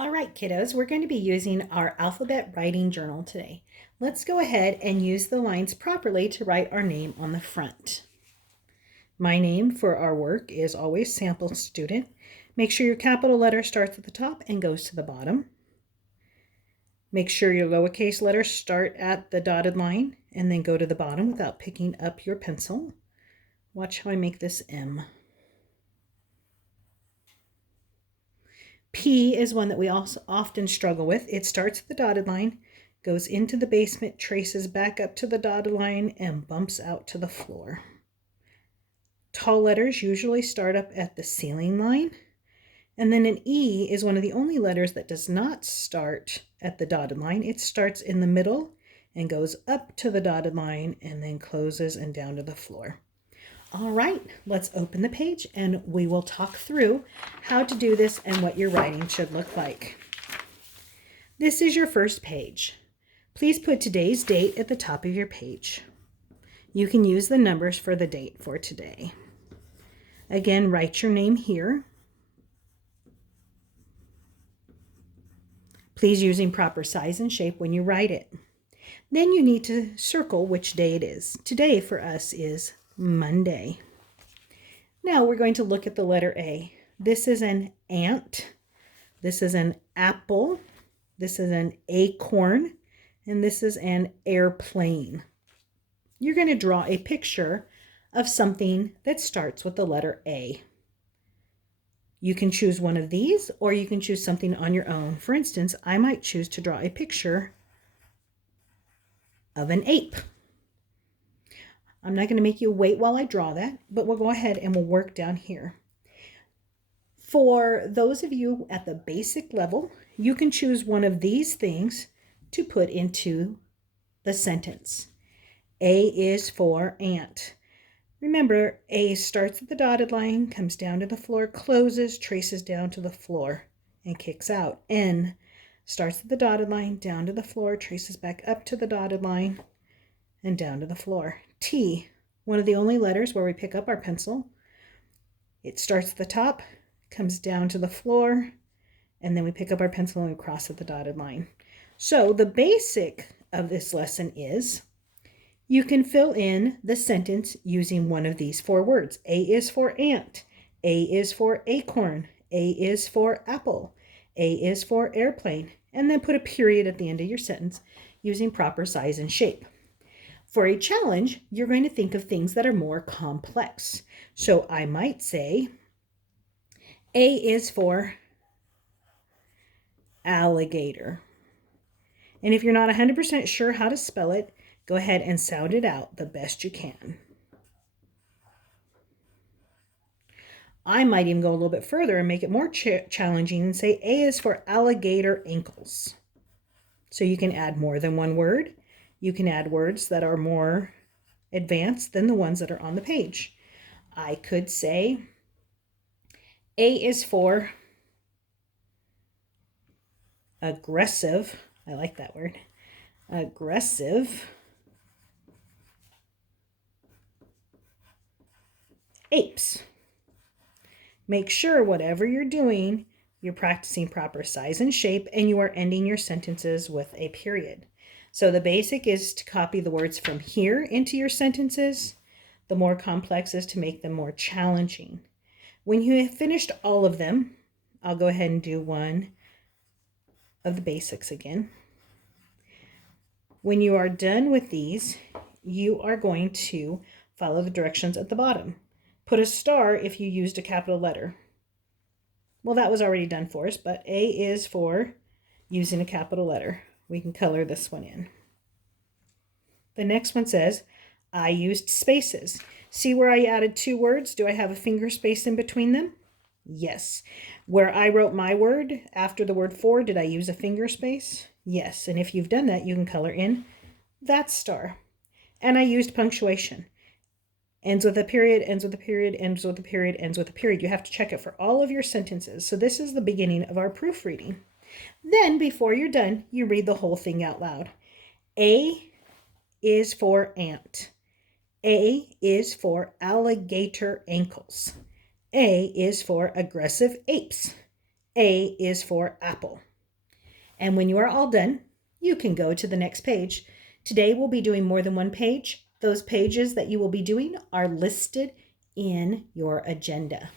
All right, kiddos, we're going to be using our alphabet writing journal today. Let's go ahead and use the lines properly to write our name on the front. My name for our work is always Sample Student. Make sure your capital letter starts at the top and goes to the bottom. Make sure your lowercase letters start at the dotted line and then go to the bottom without picking up your pencil. Watch how I make this M. P is one that we also often struggle with. It starts at the dotted line, goes into the basement, traces back up to the dotted line, and bumps out to the floor. Tall letters usually start up at the ceiling line. And then an E is one of the only letters that does not start at the dotted line. It starts in the middle and goes up to the dotted line and then closes and down to the floor. All right, let's open the page and we will talk through how to do this and what your writing should look like. This is your first page. Please put today's date at the top of your page. You can use the numbers for the date for today. Again, write your name here. Please using proper size and shape when you write it. Then you need to circle which day it is. Today for us is Monday. Now we're going to look at the letter A. This is an ant. This is an apple. This is an acorn. And this is an airplane. You're going to draw a picture of something that starts with the letter A. You can choose one of these or you can choose something on your own. For instance, I might choose to draw a picture of an ape. I'm not going to make you wait while I draw that, but we'll go ahead and we'll work down here. For those of you at the basic level, you can choose one of these things to put into the sentence. A is for ant. Remember, A starts at the dotted line, comes down to the floor, closes, traces down to the floor, and kicks out. N starts at the dotted line, down to the floor, traces back up to the dotted line, and down to the floor. T, one of the only letters where we pick up our pencil. It starts at the top, comes down to the floor, and then we pick up our pencil and we cross at the dotted line. So the basic of this lesson is you can fill in the sentence using one of these four words. A is for ant. A is for acorn. A is for apple. A is for airplane. And then put a period at the end of your sentence using proper size and shape. For a challenge, you're going to think of things that are more complex. So I might say, A is for alligator. And if you're not 100% sure how to spell it, go ahead and sound it out the best you can. I might even go a little bit further and make it more challenging and say A is for alligator ankles. So you can add more than one word. You can add words that are more advanced than the ones that are on the page. I could say A is for aggressive. I like that word. Aggressive apes. Make sure whatever you're doing, you're practicing proper size and shape, and you are ending your sentences with a period. So the basic is to copy the words from here into your sentences. The more complex is to make them more challenging. When you have finished all of them, I'll go ahead and do one of the basics again. When you are done with these, you are going to follow the directions at the bottom. Put a star if you used a capital letter. Well, that was already done for us, but A is for using a capital letter. We can color this one in. The next one says, I used spaces. See where I added two words? Do I have a finger space in between them? Yes. Where I wrote my word after the word for, did I use a finger space? Yes. And if you've done that, you can color in that star. And I used punctuation. Ends with a period, ends with a period, ends with a period, ends with a period. You have to check it for all of your sentences. So this is the beginning of our proofreading. Then, before you're done, you read the whole thing out loud. A is for ant. A is for alligator ankles. A is for aggressive apes. A is for apple. And when you are all done, you can go to the next page. Today we'll be doing more than one page. Those pages that you will be doing are listed in your agenda.